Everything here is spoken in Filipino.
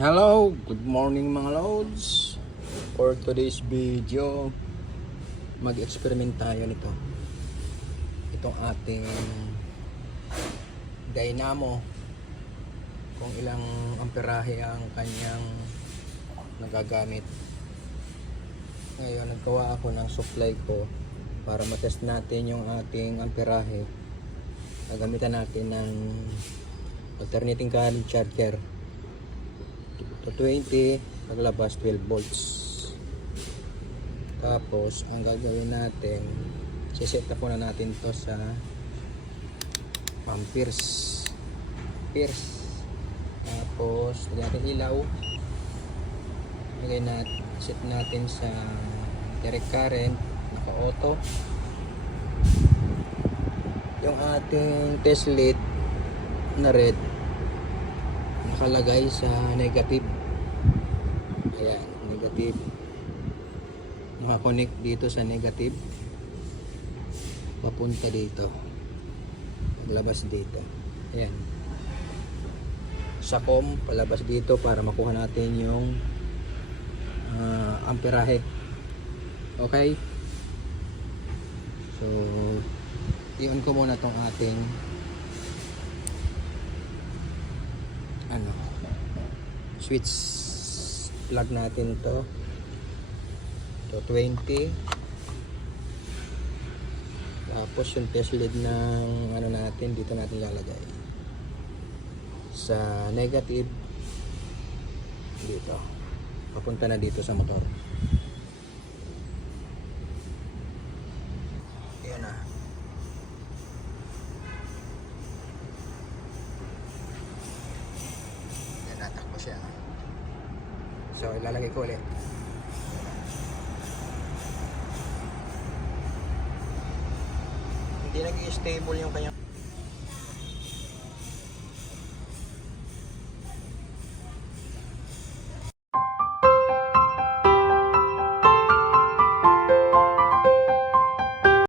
Hello, good morning mga loads. For today's video, mag-experiment tayo nito. Itong ating dynamo, kung ilang amperahe ang kanyang nagagamit. Ngayon, naggawa ako ng supply ko para matest natin yung ating amperahe. Gagamitan natin ng alternating current charger to 20, paglabas 12 volts. Tapos ang gagawin natin, siset up na natin to sa amperes. Tapos lagyan natin ilaw, lagyan natin, set natin sa direct current, naka auto. Yung ating test lead na red nakalagay sa negative. Ayan, negative. Nakakonect dito sa negative, papunta dito, paglabas dito. Ayan, sa COM palabas dito para makuha natin yung amperahe. Okay, so i-on ko muna tong ating switch, plug natin to 20. Tapos yung test lead ng natin dito natin lalagay sa negative, dito papunta na dito sa motor. Ayan na. Ayan, natakbo siya. So ilalagay ko ulit. Hindi naging stable yung kanyang